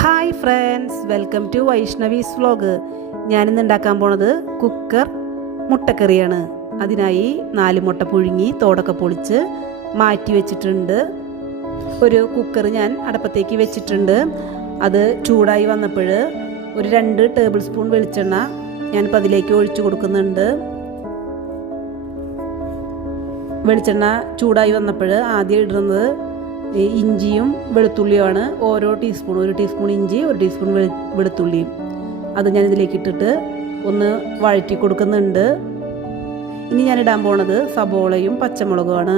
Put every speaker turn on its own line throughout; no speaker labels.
Hi friends welcome to Vaishnavi's vlog ഞാനിന്ന് ഉണ്ടാക്കാൻ പോണത് കുക്കർ മുട്ടക്കറിയാണ്. അതിനായി നാല് മുട്ട പുഴുങ്ങി തോടൊക്കെ പൊളിച്ച് മാറ്റി വെച്ചിട്ടുണ്ട്. ഒരു കുക്കർ ഞാൻ അടപ്പത്തേക്ക് വെച്ചിട്ടുണ്ട്. അത് ചൂടായി വന്നപ്പോൾ ഒരു രണ്ട് ടേബിൾ സ്പൂൺ വെളിച്ചെണ്ണ ഞാനിപ്പോൾ അതിലേക്ക് ഒഴിച്ചു കൊടുക്കുന്നുണ്ട്. വെളിച്ചെണ്ണ ചൂടായി വന്നപ്പോൾ ആദ്യം ഇടുന്നത് ഇഞ്ചിയും വെളുത്തുള്ളിയുമാണ് ഓരോ ടീസ്പൂൺ ഒരു ടീസ്പൂൺ ഇഞ്ചി ഒരു ടീസ്പൂൺ വെളു വെളുത്തുള്ളിയും അത് ഞാൻ ഇതിലേക്ക് ഇട്ടിട്ട് ഒന്ന് വഴറ്റി കൊടുക്കുന്നുണ്ട്. ഇനി ഞാൻ ഇടാൻ പോണത് സബോളയും പച്ചമുളകുമാണ്.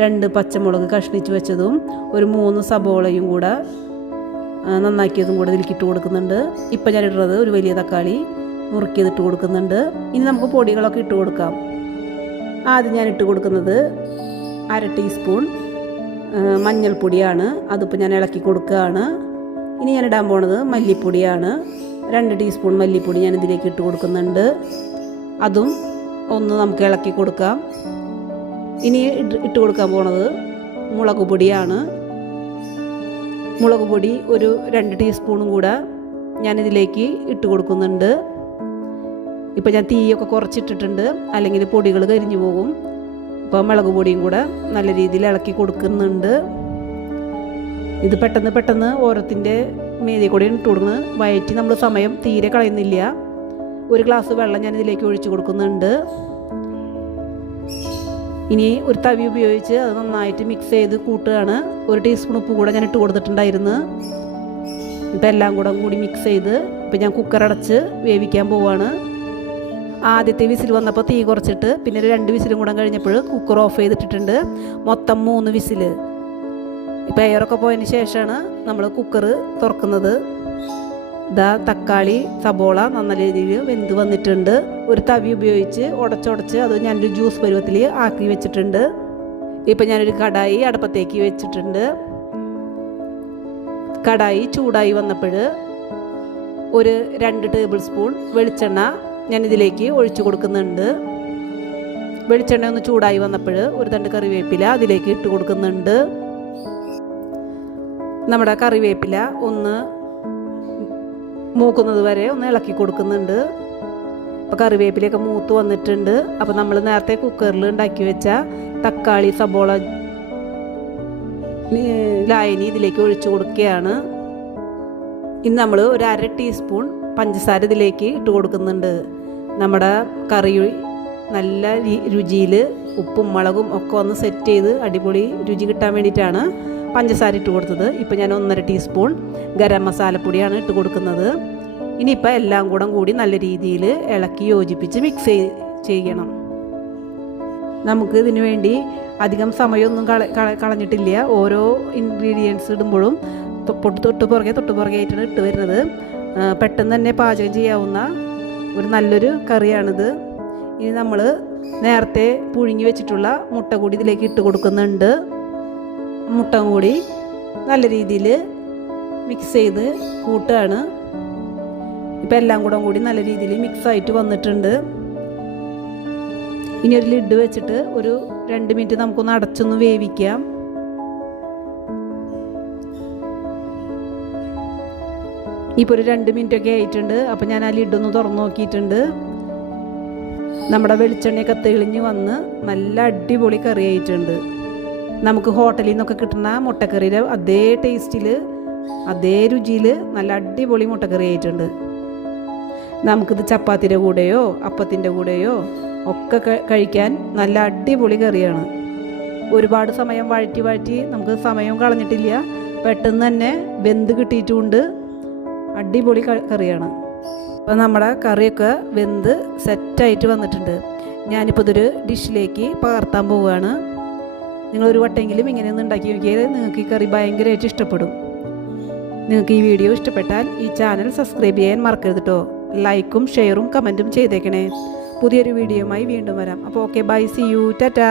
രണ്ട് പച്ചമുളക് കഷ്ണിച്ച് വെച്ചതും ഒരു മൂന്ന് സബോളയും കൂടെ നന്നാക്കിയതും കൂടെ ഇതിലേക്ക് ഇട്ട് കൊടുക്കുന്നുണ്ട്. ഇപ്പം ഞാൻ ഇടുന്നത് ഒരു വലിയ തക്കാളി മുറുക്കിയതിട്ട് കൊടുക്കുന്നുണ്ട്. ഇനി നമുക്ക് പൊടികളൊക്കെ ഇട്ട് കൊടുക്കാം. ആദ്യം ഞാൻ ഇട്ട് കൊടുക്കുന്നത് അര ടീസ്പൂൺ മഞ്ഞൾപ്പൊടിയാണ്. അതിപ്പോൾ ഞാൻ ഇളക്കി കൊടുക്കുകയാണ്. ഇനി ഞാൻ ഇടാൻ പോണത് മല്ലിപ്പൊടിയാണ്. രണ്ട് ടീസ്പൂൺ മല്ലിപ്പൊടി ഞാൻ ഇതിലേക്ക് ഇട്ട് കൊടുക്കുന്നുണ്ട്. അതും ഒന്ന് നമുക്ക് ഇളക്കി കൊടുക്കാം. ഇനി ഇട്ട് കൊടുക്കാൻ പോണത് മുളക് പൊടിയാണ്. മുളക് പൊടി ഒരു രണ്ട് ടീസ്പൂണും കൂടെ ഞാനിതിലേക്ക് ഇട്ട് കൊടുക്കുന്നുണ്ട്. ഇപ്പം ഞാൻ തീയൊക്കെ കുറച്ചിട്ടിട്ടുണ്ട്. അല്ലെങ്കിൽ പൊടികൾ കരിഞ്ഞു പോകും. അപ്പോൾ മുളക് പൊടിയും കൂടെ നല്ല രീതിയിൽ ഇളക്കി കൊടുക്കുന്നുണ്ട്. ഇത് പെട്ടെന്ന് പെട്ടെന്ന് ഓരത്തിന്റെ മേതി കൂടെ ഇട്ട് കൊടുന്ന് വയറ്റി നമ്മൾ സമയം തീരെ കളയുന്നില്ല. ഒരു ഗ്ലാസ് വെള്ളം ഞാൻ ഇതിലേക്ക് ഒഴിച്ചു കൊടുക്കുന്നുണ്ട്. ഇനി ഒരു തവി ഉപയോഗിച്ച് അത് നന്നായിട്ട് മിക്സ് ചെയ്ത് കൂട്ടുകയാണ്. ഒരു ടീസ്പൂൺ ഉപ്പ് കൂടെ ഞാൻ ഇട്ട് കൊടുത്തിട്ടുണ്ടായിരുന്നു. ഇപ്പം എല്ലാം കൂടെ കൂടി മിക്സ് ചെയ്ത് ഇപ്പം ഞാൻ കുക്കർ അടച്ച് വേവിക്കാൻ പോവാണ്. ആദ്യത്തെ വിസിൽ വന്നപ്പോൾ തീ കുറച്ചിട്ട് പിന്നെ രണ്ട് വിസിലും കൂടെ കഴിഞ്ഞപ്പോൾ കുക്കർ ഓഫ് ചെയ്തിട്ടിട്ടുണ്ട്. മൊത്തം മൂന്ന് വിസിൽ. ഇപ്പം എയറൊക്കെ പോയതിന് ശേഷമാണ് നമ്മൾ കുക്കർ തുറക്കുന്നത്. ഇതാ തക്കാളി സബോള നല്ല രീതിയിൽ വെന്ത് വന്നിട്ടുണ്ട്. ഒരു തവി ഉപയോഗിച്ച് ഉടച്ചുടച്ച് അത് ഞാനൊരു ജ്യൂസ് പരുവത്തിൽ ആക്കി വെച്ചിട്ടുണ്ട്. ഇപ്പം ഞാനൊരു കടായി അടുപ്പത്തേക്ക് വെച്ചിട്ടുണ്ട്. കടായി ചൂടായി വന്നപ്പോൾ ഒരു രണ്ട് ടേബിൾ സ്പൂൺ വെളിച്ചെണ്ണ ഞാൻ ഇതിലേക്ക് ഒഴിച്ചു കൊടുക്കുന്നുണ്ട്. വെളിച്ചെണ്ണ ഒന്ന് ചൂടായി വന്നപ്പോൾ ഒരു തണ്ട് കറിവേപ്പില അതിലേക്ക് ഇട്ട് കൊടുക്കുന്നുണ്ട്. നമ്മുടെ കറിവേപ്പില ഒന്ന് മൂക്കുന്നത് വരെ ഒന്ന് ഇളക്കി കൊടുക്കുന്നുണ്ട്. അപ്പോൾ കറിവേപ്പിലയൊക്കെ മൂത്ത് വന്നിട്ടുണ്ട്. അപ്പോൾ നമ്മൾ നേരത്തെ കുക്കറിൽ ഉണ്ടാക്കി വെച്ച തക്കാളി സബോള ലായനി ഇതിലേക്ക് ഒഴിച്ചു കൊടുക്കുകയാണ്. ഇന്ന് നമ്മൾ ഒരു അര ടീസ്പൂൺ പഞ്ചസാര ഇതിലേക്ക് ഇട്ട് കൊടുക്കുന്നുണ്ട്. നമ്മുടെ കറി നല്ല രുചിയിൽ ഉപ്പും മുളകും ഒക്കെ ഒന്ന് സെറ്റ് ചെയ്ത് അടിപൊളി രുചി കിട്ടാൻ വേണ്ടിയിട്ടാണ് പഞ്ചസാര ഇട്ട് കൊടുത്തത്. ഇപ്പോൾ ഞാൻ ഒന്നര ടീസ്പൂൺ ഗരം മസാലപ്പൊടിയാണ് ഇട്ട് കൊടുക്കുന്നത്. ഇനിയിപ്പോൾ എല്ലാം കൂടെ കൂടി നല്ല രീതിയിൽ ഇളക്കി യോജിപ്പിച്ച് മിക്സ് ചെയ്യണം. നമുക്ക് ഇതിനു വേണ്ടി അധികം സമയമൊന്നും കള കള- കളഞ്ഞിട്ടില്ല. ഓരോ ഇൻഗ്രീഡിയൻസ് ഇടുമ്പോഴും തൊട്ട് തൊട്ട് പുറകെ തൊട്ട് പുറകെ ആയിട്ടാണ് ഇട്ട് വരുന്നത്. പെട്ടെന്ന് തന്നെ പാചകം ചെയ്യാവുന്ന ഒരു നല്ലൊരു കറിയാണിത്. ഇനി നമ്മൾ നേരത്തെ പുഴുങ്ങി വെച്ചിട്ടുള്ള മുട്ട കൂടി ഇതിലേക്ക് ഇട്ട് കൊടുക്കുന്നുണ്ട്. മുട്ട കൂടി നല്ല രീതിയിൽ മിക്സ് ചെയ്ത് കൂട്ടുകയാണ് ഇപ്പം എല്ലാം കൂടെ കൂടി നല്ല രീതിയിൽ മിക്സ് ആയിട്ട് വന്നിട്ടുണ്ട്. ഇനി ഒരു ലിഡ് വെച്ചിട്ട് ഒരു രണ്ട് മിനിറ്റ് നമുക്കൊന്ന് അടച്ചൊന്ന് വേവിക്കാം. ഇപ്പോൾ ഒരു രണ്ട് മിനിറ്റ് ഒക്കെ ആയിട്ടുണ്ട്. അപ്പോൾ ഞാൻ ആ ലിഡൊന്ന് തുറന്നു നോക്കിയിട്ടുണ്ട്. നമ്മുടെ വെളിച്ചെണ്ണയൊക്കെ തെളിഞ്ഞ് വന്ന് നല്ല അടിപൊളി കറി ആയിട്ടുണ്ട്. നമുക്ക് ഹോട്ടലിൽ നിന്നൊക്കെ കിട്ടുന്ന മുട്ടക്കറിയുടെ അതേ ടേസ്റ്റിൽ അതേ രുചിയിൽ നല്ല അടിപൊളി മുട്ടക്കറി ആയിട്ടുണ്ട്. നമുക്കിത് ചപ്പാത്തിന്റെ കൂടെയോ അപ്പത്തിന്റെ കൂടെയോ ഒക്കെ കഴിക്കാൻ നല്ല അടിപൊളി കറിയാണ്. ഒരുപാട് സമയം വഴറ്റി വഴറ്റി നമുക്ക് സമയം കളഞ്ഞിട്ടില്ല. പെട്ടെന്ന് തന്നെ വെന്ത് കിട്ടിയിട്ടുമുണ്ട് അടിപൊളി കറിയാണ്. അപ്പോൾ നമ്മുടെ കറിയൊക്കെ വെന്ത് സെറ്റായിട്ട് വന്നിട്ടുണ്ട്. ഞാനിപ്പോൾ ഇതൊരു ഡിഷിലേക്ക് പകർത്താൻ പോവുകയാണ്. നിങ്ങൾ ഒരു വട്ടെങ്കിലും ഇങ്ങനെ ഒന്ന് ഉണ്ടാക്കി നോക്കിയാൽ നിങ്ങൾക്ക് ഈ കറി ഭയങ്കരമായിട്ട് ഇഷ്ടപ്പെടും. നിങ്ങൾക്ക് ഈ വീഡിയോ ഇഷ്ടപ്പെട്ടാൽ ഈ ചാനൽ സബ്സ്ക്രൈബ് ചെയ്യാൻ മറക്കരുത് കേട്ടോ ലൈക്കും ഷെയറും കമന്റും ചെയ്തേക്കണേ. പുതിയൊരു വീഡിയോയുമായി വീണ്ടും വരാം. അപ്പോൾ okay bye see you tata.